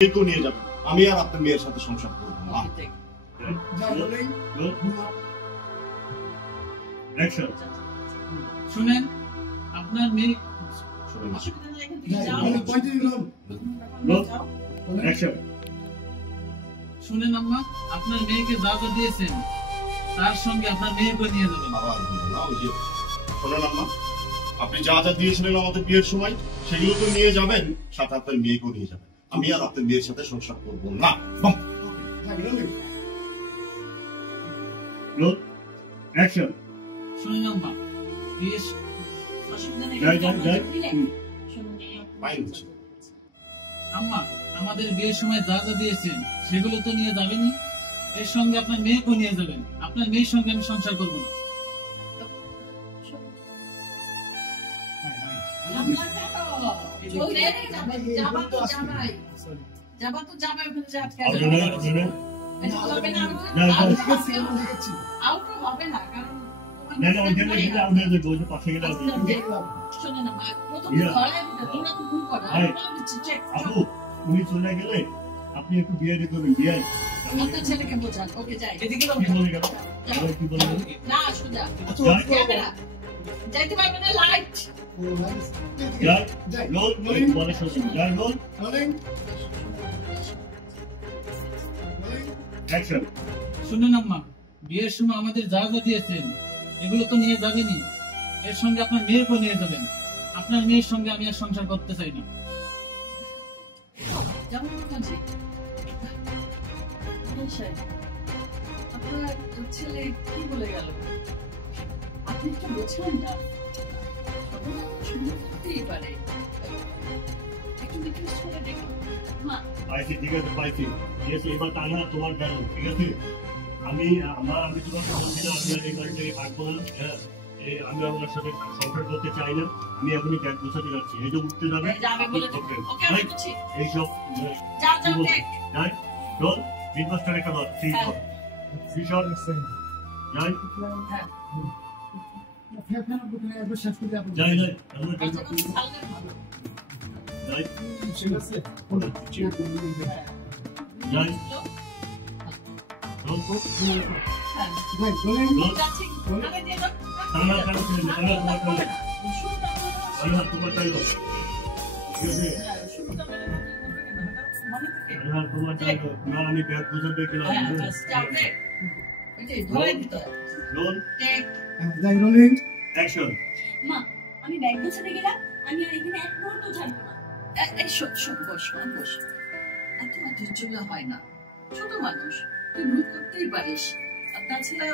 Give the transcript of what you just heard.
মেয়েকেও নিয়ে যাবেন। আমি আর আপনার মেয়ের সাথে সংসার করবো না। শুনেন, আপনার মেয়ে শুনেন আম্মা, আপনার মেয়েকে যা যা দিয়েছেন তার সঙ্গে আপনার মেয়েকে নিয়ে যাবেন। শোনেন আম্মা, আপনি যা যা দিয়েছিলেন আমাদের বিয়ের সময় সেগুলো তো নিয়ে যাবেন, সাথে আপনার মেয়েকেও নিয়ে যাবেন। আমি আর আপনার মেয়ের সাথে সংসার করবো না। শুনেন আম্মা, আম্মা আমাদের বিয়ের সময় যা যা দিয়েছেন সেগুলো তো নিয়ে যাবেনই, এর সঙ্গে আপনার মেয়েকেও নিয়ে যাবেন। আপনার মেয়ের সঙ্গে আমি সংসার করবো না। তুমি চলে গেলে আপনি একটু বিয়ে দিতে হবে। বিয়ে ছেলেকে বোঝান, ওকে যাই কি বলে না সোজা যাইতে পারবে না। লাইট শুনুন আম্মা, বিয়ের সময় আমাদের যা যা দিয়েছেন এগুলো তো নিয়ে যাবেনই, এর সঙ্গে আপনার মেয়েকেও নিয়ে যাবেন। আপনার মেয়ের সঙ্গে আমি আর সংসার করতে চাই না। আপনার ছেলে কি বলে গেল আপনি একটু বোঝান না। পারে একটু রিকোয়েস্ট করে দেখুন। পাইছি, ঠিক আছে পাইছি, ঠিক আছে। এবার তা না তোমার গেল, ঠিক আছে। আমি তোমাকে বলছি না আমি এই বাড়িটাকে থাকবো না। হ্যাঁ, আমি আপনার সাথে সংসার করতে চাই না। আমি এখনই ব্যাগ গোছাতে যাচ্ছি। এই যে উঠতে যাবে এইসব বিজনেসটার একটা লট ফ্রি শট যাই আমি ব্যাগ গুছাতে গেলাম। আমি ব্যাগ গুছাতে গেলাম, আমি আর এখানে এক মুহূর্ত থাকবো না। এত ধৈর্য হয় না, ছোট মানুষ, তুই ভুল করতেই পারিস। আর তাছাড়া